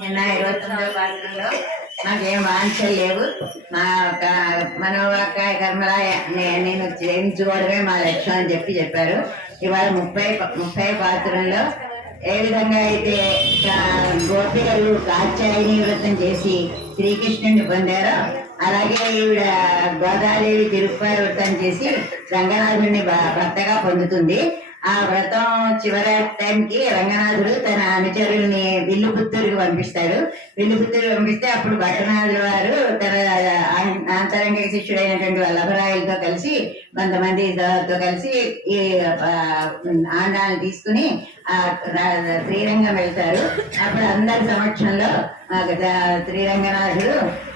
నిన్న 29వ పాత్రలో నాకేం వాంఛలు లేవు. మా మనోవాకాయ కర్మలాయ నేను చేయించుకోవడమే మా లక్ష్యం అని చెప్పారు. ఇవాళ 30వ పాత్రలో ఏ విధంగా అయితే గోపికలు కాత్యాయని వ్రతం చేసి శ్రీకృష్ణుని పొందారో, అలాగే ఈవిడ గోదాదేవి తిరుపతి వ్రతం చేసి రంగనాథుడిని భర్తగా పొందుతుంది. ఆ వ్రతం చివరి టైంకి రంగనాథుడు తన అనుచరుల్ని విల్లుపుత్తూరుకి పంపిస్తాడు. విల్లుపుత్తూరుకి పంపిస్తే అప్పుడు భట్టనాథుల వారు తన అంతరంగ శిష్యుడైనటువంటి వల్లభరాయలతో కలిసి కొంతమందితో కలిసి ఈ ఆండాలను తీసుకుని శ్రీరంగం వెళ్తారు. అప్పుడు అందరి సమక్షంలో శ్రీరంగనాథుడు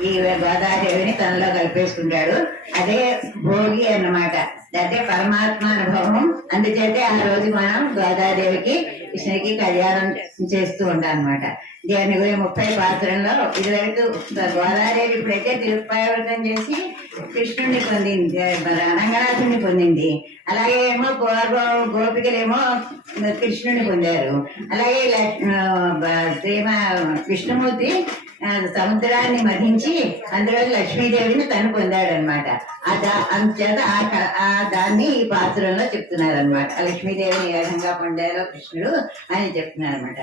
ఈ గోదాదేవిని తనలో కలిపేసుకుంటాడు. అదే భోగి అన్నమాట, అదే పరమాత్మ అనుభవం. అందుచేతే ఆ రోజు మనం గోదాదేవికి కృష్ణుడికి కళ్యాణం చేస్తూ ఉంటాం అనమాట. దాని 30 పాత్రలో ఇదివరకు గోదాదేవి ఇప్పుడైతే తిరుప్పాయవ్రతం చేసి కృష్ణుడిని పొందింది, రంగనాథుడిని పొందింది. అలాగే ఏమో గోపికలేమో కృష్ణుడిని పొందారు. అలాగే విష్ణుమూర్తి సముద్రాన్ని మధించి అందులో లక్ష్మీదేవిని తను పొందాడు అనమాట. అందుచేత దాన్ని ఈ పాత్రలో చెప్తున్నారు అనమాట. లక్ష్మీదేవిని ఏ విధంగా పొందారో కృష్ణుడు అని చెప్తున్నారు అనమాట.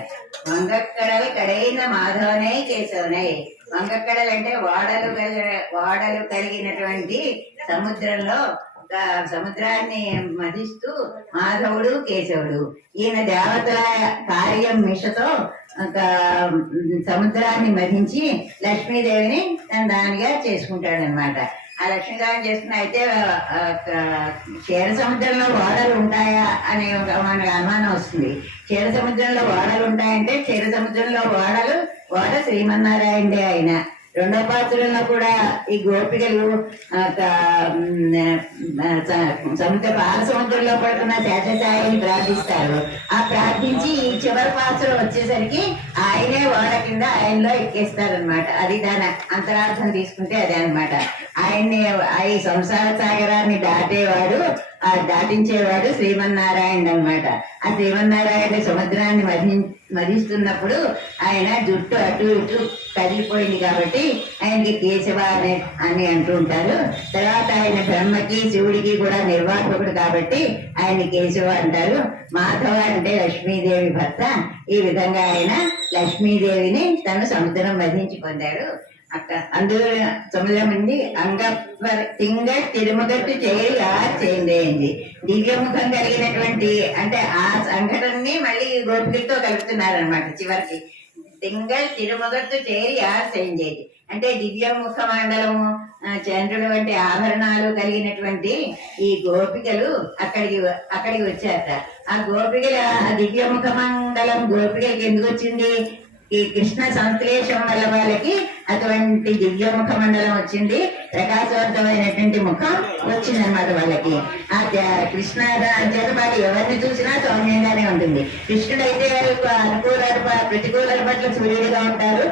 వంగక్కడలు కడైన మాధవనై కేశవనై. వంగక్కడలు అంటే ఓడలు కలిగినటువంటి సముద్రాన్ని మధిస్తూ మాధవుడు కేశవుడు. ఈయన దేవతల కార్యం మిషతో సముద్రాన్ని మధించి లక్ష్మీదేవిని తన దానిగా చేసుకుంటాడు అనమాట. ఆ లక్ష్మీదేవిని చేసుకుని అయితే క్షీర సముద్రంలో ఓడలు ఉంటాయా అనే మనకు అనుమానం వస్తుంది. క్షీర సముద్రంలో ఓడలు ఉంటాయంటే క్షీర సముద్రంలో ఓడ శ్రీమన్నారాయణుడే ఆయన. 2వ పాత్రలో కూడా ఈ గోపికలు పాల సముద్రంలో పడుతున్న శేషసాయిని ప్రార్థిస్తారు. ఆ ప్రార్థించి ఈ చివరి పాత్ర వచ్చేసరికి ఆయనే ఓడ కింద ఆయనలో ఎక్కేస్తారనమాట. అది దాని అంతరార్థం తీసుకుంటే అదే అనమాట. ఆయన్ని ఈ సంసార సాగరాన్ని దాటించేవాడు శ్రీమన్నారాయణ అనమాట. ఆ శ్రీమన్నారాయణ సముద్రాన్ని మధిస్తున్నప్పుడు ఆయన జుట్టు అటు ఇటు కదిలిపోయింది కాబట్టి ఆయనకి కేశవ అని అంటూ ఉంటారు. తర్వాత ఆయన బ్రహ్మకి శివుడికి కూడా నిర్వాహకుడు కాబట్టి ఆయన కేశవ అంటారు. మాధవ అంటే లక్ష్మీదేవి భర్త. ఈ విధంగా ఆయన లక్ష్మీదేవిని తను సముద్రం వధించి పొందాడు. అందులో సముద్రం ఉంది తింగ తిరుమగట్టు చేయండి. దివ్యముఖం కలిగినటువంటి అంటే ఆ సంఘటనని మళ్ళీ గోపికలతో కలుపుతున్నారనమాట. చివరికి తింగల్ తిరుమగట్టు చేయండి అంటే దివ్యముఖ మండలము చంద్రుడు వంటి ఆభరణాలు కలిగినటువంటి ఈ గోపికలు అక్కడికి వచ్చారట. ఆ గోపికల దివ్యముఖ మండలం గోపికలకి ఎందుకు వచ్చింది? ఈ కృష్ణ సంశ్లేషం వల్ల వాళ్ళకి అటువంటి దివ్యముఖ మండలం వచ్చింది. ప్రకాశవంతమైనటువంటి ముఖం వచ్చిందనమాట వాళ్ళకి. ఆ కృష్ణ చేత వాళ్ళు ఎవరిని చూసినా సౌమ్యంగానే ఉంటుంది. కృష్ణుడైతే ప్రతికూల పట్ల సూర్యుడిగా ఉంటారు,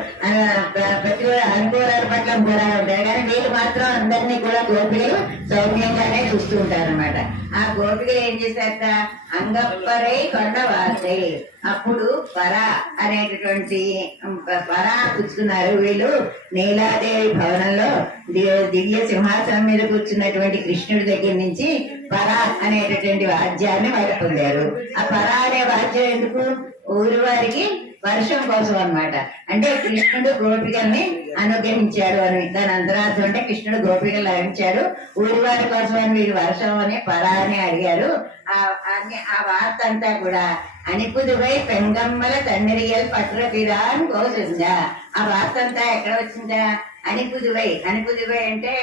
అనుకూల పట్ల కూడా ఉంటారు. కానీ వీళ్ళు మాత్రం అందరినీ కూడా గోపికలు సౌమ్యంగానే చూస్తూ ఉంటారు అనమాట. ఆ గోపికలు ఏం చేశారట? అంగప్పరై కొండవాసై. అప్పుడు అనేటటువంటి పరా పుచ్చుకున్నారు వీళ్ళు. నీలాదేవి భవనంలో దివ్య సింహాసనం మీద కూర్చున్నటువంటి కృష్ణుడి దగ్గర నుంచి పరా అనేటటువంటి వాద్యాన్ని వాళ్ళు పొందారు. ఆ పరా అనే వాద్యం ఎందుకు? ఊరి వారికి వర్షం కోసం అనమాట. అంటే కృష్ణుడు గోపికల్ని అనుగ్రహించాడు అని దాని అంతరార్థం. అంటే కృష్ణుడు గోపికలు లభించాడు, ఊరి వారి కోసం అని వీరు వర్షం అని పరా అని అడిగారు. ఆ వార్త అంతా కూడా అణిపుదువై పెంగమ్మల తన్నెరియల్ పట్రపిరాన్ కోసిందా. ఆ వార్త అంతా ఎక్కడ వచ్చిందా? అణిపుదువై అంటే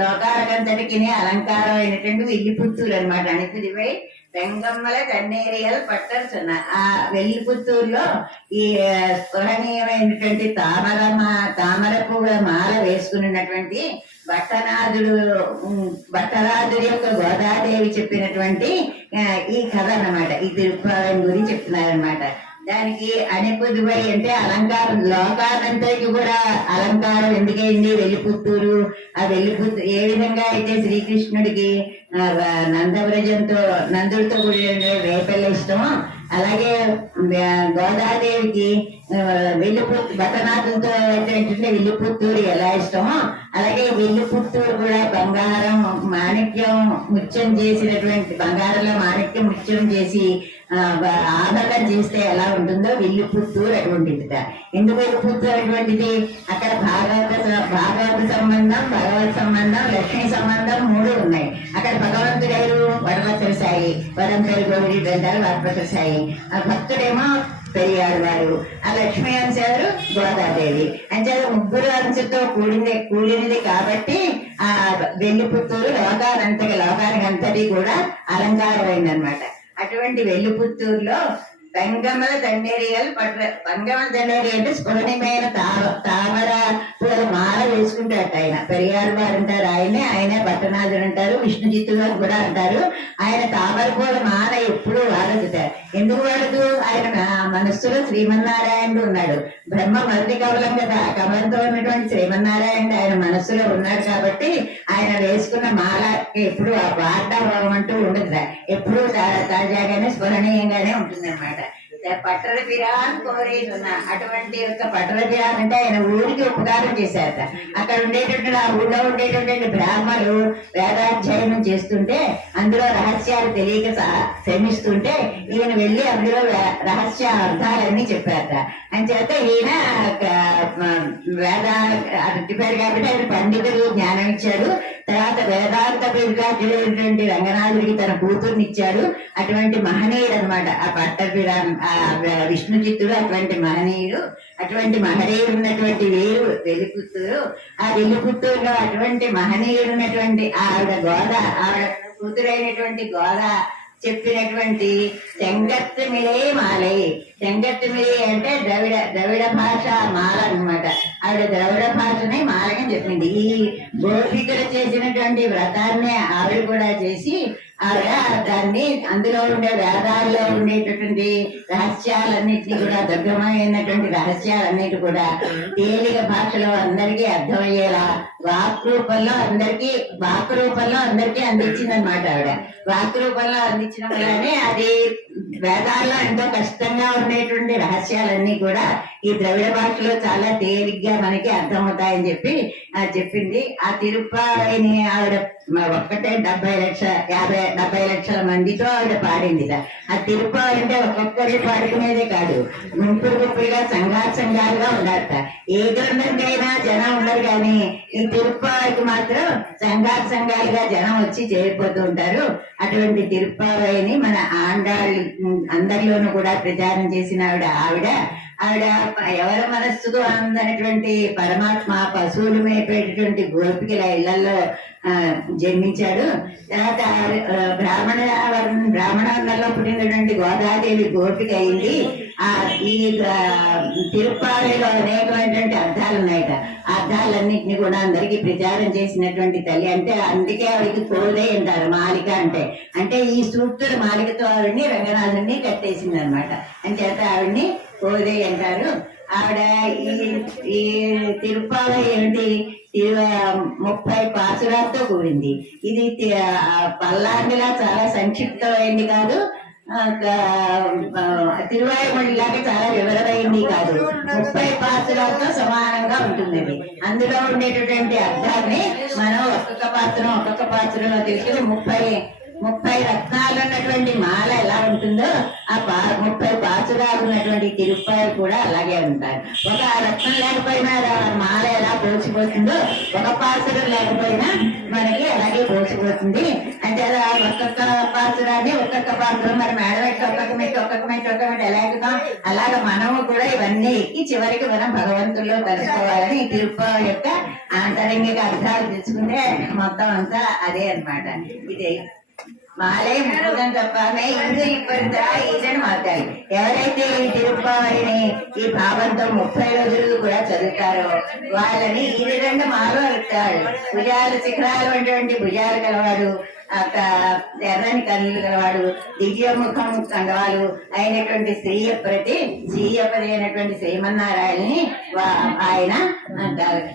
లోకాలకంతటికి అలంకారం అయినటువంటి విల్లిపుత్తూరు అనమాట. అణిపుదువై పెంగమ్మల తన్నేరియల్ పట్టర్చున్న ఆ వెల్లిపుత్తూరులో ఈ స్మరణీయమైనటువంటి తామర పువ్వుల మాల వేసుకున్నటువంటి భట్టరాజుడి యొక్క గోదాదేవి చెప్పినటువంటి ఈ కథ అన్నమాట. ఈ తిరుప్పావళి గురించి చెప్తున్నారనమాట. దానికి అణిపుదువై అంటే అలంకారం, లోకాలంతరికి కూడా అలంకారం ఎందుకైంది? వెల్లిపుత్తూరు. ఆ వెల్లిపుత్తూరు ఏ విధంగా అయితే శ్రీకృష్ణుడికి నందుడితో కూడిన రేపెళ్ళ ఇష్టమో అలాగే గోదాదేవికి వెల్లిపుత్తు బట్టనాథులతో ఏంటంటే వెల్లిపుత్తూరు ఎలా ఇష్టమో అలాగే వెల్లిపుత్తూరు కూడా బంగారం మాణిక్యం ముత్యం చేసినటువంటి బంగారంలో మాణిక్యం ముత్యం చేసి ఆభరణం చేస్తే ఎలా ఉంటుందో వెల్లిపుత్తూరు అటువంటిదిట. ఎందుకు వెల్లిపుత్తూరు అటువంటిది? అక్కడ భాగవత సంబంధం, భగవత్ సంబంధం, లక్ష్మీ సంబంధం మూడు ఉన్నాయి. అక్కడ భగవంతుడేరు వడభద్ర సాయి, వరంపల్లి గౌరీ గ్రంథాలు వడభద్ర సాయి, ఆ భక్తుడేమో పెరియాడు వారు, ఆ లక్ష్మీ అంశారు గోదాదేవి. అంటే ముగ్గురు అంశతో కూడినది కాబట్టి ఆ వెల్లిపుత్తూరు లోకానికి అంతటి కూడా అలంకారమైందనమాట. అటువంటి వెల్లిపుత్తూరులో తంగమల దండేరియలు తంగమల దండేరి అంటే స్ఫురణమైన తామర పూల మాల వేసుకుంటారట ఆయన. పెరియారు వారు అంటారు ఆయనే భట్టనాథుడు అంటారు, విష్ణుజిత్తులు కూడా అంటారు. ఆయన తామర పూల మాల ఎప్పుడు వాడదుట. ఎందుకు వాడదు? ఆయన మనస్సులో శ్రీమన్నారాయణుడు ఉన్నాడు. బ్రహ్మ మొదటి కమలం కదా, కమలంతో ఉన్నటువంటి శ్రీమన్నారాయణుడు ఆయన మనస్సులో ఉన్నాడు కాబట్టి ఆయన వేసుకున్న మాల ఎప్పుడు వాడడం అంటూ ఉండదు, ఎప్పుడు తాజాగానే స్మరణీయంగానే ఉంటుంది అనమాట. పట్టణ పిరాన్ కోరేస్తున్న అటువంటి యొక్క పట్టణ పిరాన్ అంటే ఆయన ఊరికి ఉపకారం చేశారట. అక్కడ ఉండేటటువంటి ఆ ఊళ్ళో ఉండేటటువంటి బ్రాహ్మణులు వేదాధ్యయనం చేస్తుంటే అందులో రహస్యాలు తెలియక శ్రమిస్తుంటే ఈయన వెళ్ళి అందులో రహస్య అర్థాలన్నీ చెప్పారట. అని చేత ఈయన చెప్పారు కాబట్టి ఆయన పండితులు జ్ఞానం ఇచ్చాడు. తర్వాత వేదాంత విద్యార్థులైనటువంటి రంగనాథుడికి తన కూతుర్నిచ్చాడు. అటువంటి మహనీయుడు అనమాట ఆ పట్టపిరాన్, విష్ణుజిత్తుడు అటువంటి మహనీయుడు. అటువంటి మహనీయుడు ఉన్నటువంటి వీరు వెల్లిపుత్తూరు. ఆ వెల్లిపుత్తూరులో అటువంటి మహనీయుడు ఉన్నటువంటి ఆవిడ కూతురైనటువంటి గోద చెప్పినటువంటి చెంగత్తుమిలే మాలై. చెంగత్తుమిలి అంటే ద్రవిడ భాష మాల అనమాట. ఆవిడ ద్రవిడ భాషనే మాలగా చెప్పింది. ఈ గోపికలు చేసినటువంటి వ్రతాన్ని ఆవిడ కూడా చేసి ఆవిడ దాన్ని అందులో ఉండే వేదాల్లో ఉండేటటువంటి రహస్యాలన్నింటినీ కూడా దుర్గమైనటువంటి రహస్యాలన్నిటి కూడా తేలిక భాషలో అందరికీ అర్థమయ్యేలా వాక్ రూపంలో అందరికీ అందించింది అనమాట. ఆవిడ వాక్ రూపంలో అందించడం వల్లనే అది వేదాల్లో ఎంతో కష్టంగా ఉండేటువంటి రహస్యాలన్నీ కూడా ఈ ద్రవిడ భాషలో చాలా తేలిగ్గా మనకి అర్థమవుతాయని చెప్పి చెప్పింది. ఆ తిరుపతిని ఆవిడ ఒక్కటే 70 లక్షల మందితో ఆవిడ పాడింది. ఆ తిరుపతి అంటే ఒక్కొక్కరు పాడుకునేదే కాదు, గుంపులుగా సంఘాలుగా ఉండాలట. ఏ గ్రంథంకైనా జనం ఉండరు కానీ ఈ తిరుపతికి మాత్రం సంఘాలుగా జనం వచ్చి చేరిపోతూ ఉంటారు. అటువంటి తిరుపతిని మన ఆండాళ్ళు అందరిలోనూ కూడా ప్రచారం చేసిన ఆవిడ ఎవరి మనస్సుకు అందనటువంటి పరమాత్మ పశువులు మేపేటటువంటి గోపికల ఇళ్లలో జన్మించాడు. తర్వాత బ్రాహ్మణంలో పుట్టినటువంటి గోదాదేవి గోపిక అయింది. ఈ తిరుపాలలో అనేకమైనటువంటి అర్థాలు ఉన్నాయట. ఆ అర్థాలన్నింటినీ కూడా అందరికీ ప్రచారం చేసినటువంటి తల్లి. అంటే అందుకే ఆవిడికి కోదే అంటారు మాలిక అంటే ఈ సూక్తుడు మాలికతో ఆవిడ్ని రంగనాథుడిని కట్టేసింది అనమాట. అని చేత ఆవిడ్ని కోదే అంటారు. ఆవిడ ఈ తిరుపాల ఏమిటి 30 పాసురాలతో కూడింది. ఇది పల్లాంగిలా చాలా సంక్షిప్తమైంది కాదు, తిరువాయుమొழிలాగా చాలా వివరమైంది కాదు. 30 పాసురాలతో సమానంగా ఉంటుంది. అందులో ఉండేటటువంటి అర్థాన్ని మనం ఒక్కొక్క పాత్రలో తెలుసుకుని 30 రత్నాలు ఉన్నటువంటి మాల ఎలా ఉంటుందో ఆ 30 పాసురాలు ఉన్నటువంటి తిరుపతి కూడా అలాగే ఉంటారు. ఒక రత్నం లేకపోయినా మాల ఎలా పోసిపోతుందో ఒక పాసురం లేకపోయినా మనకి అలాగే పోసిపోతుంది. అంటే ఒక్కొక్క పాసురాన్ని ఒక్కొక్క పాత్ర మరి మేడబెట్టి ఒక్కొక్క మెట్టు ఎలా ఎక్కుతాం అలాగ మనము కూడా ఇవన్నీ ఎక్కి చివరికి మనం భగవంతుల్లో కలుసుకోవాలని తిరుపతి యొక్క ఆంతరంగిక అర్థాలు తెలుసుకుంటే మొత్తం అంతా అదే అన్నమాట. ఇది మాలే ముఖం తప్పమే ఇందు ఇప్పటిదా ఈజని మాట్లాడి ఎవరైతే ఈ తిరుప్పావళిని ఈ భావంతో 30 రోజులు కూడా చదువుతారో వాళ్ళని ఈ విధంగా మాలో అడుగుతాడు. భుజాలు శిఖరాలు అటువంటి భుజాలు కలవాడు, ఎర్రని కన్నులు గలవాడు, దివ్యముఖం కండవాలు అయినటువంటి శ్రీయపతి అయినటువంటి శ్రీమన్నారాయణని ఆయన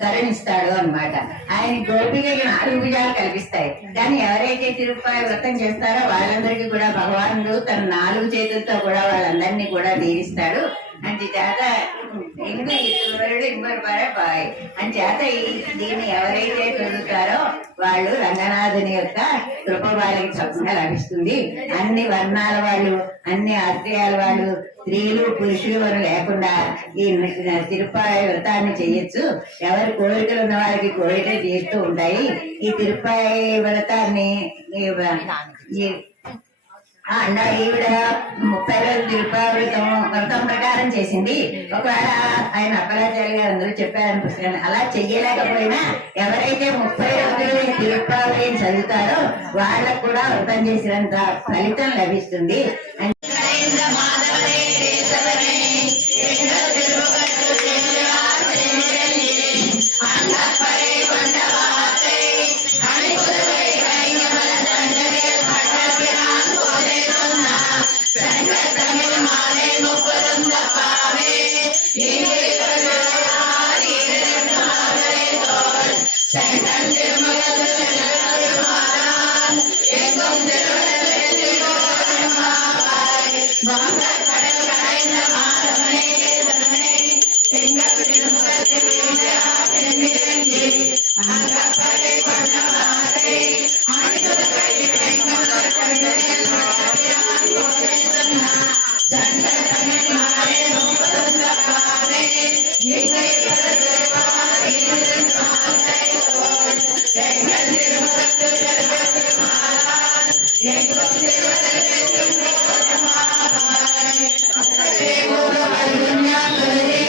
తరణిస్తాడు అన్నమాట. ఆయన గోపికకి 4 భుజాలు కల్పిస్తాయి. కానీ ఎవరైతే తిరుప్పాయి వ్రతం చేస్తారో వాళ్ళందరికీ కూడా భగవానుడు తన 4 చేతులతో కూడా వాళ్ళందరినీ కూడా దీవిస్తాడు. అంచేత బాయ్ అంచేత దీన్ని ఎవరైతే చదువుతారో వాళ్ళు రంగనాథుని యొక్క కృప వాళ్ళకి చక్కగా లభిస్తుంది. అన్ని వర్ణాల వాళ్ళు, అన్ని ఆశ్రయాల వాళ్ళు, స్త్రీలు పురుషులు అని లేకుండా ఈ తిరుప్పాయి వ్రతాన్ని చేయొచ్చు. ఎవరి కోరికలు ఉన్న వాళ్ళకి కోరికలు చేస్తూ ఉంటాయి. ఈ తిరుప్పాయి వ్రతాన్ని ఈవిడ 30 రోజులు తిరుప్పాయి వ్రతం ప్రకారం చేసింది. ఒకవేళ ఆయన అప్పలాచార్య గారు అందరూ చెప్పారనిపిస్తుంది. అలా చెయ్యలేకపోయినా ఎవరైతే 30 రోజులు తిరుప్పాయి చదువుతారో వాళ్ళకు కూడా వ్రతం చేసినంత ఫలితం లభిస్తుంది. Hare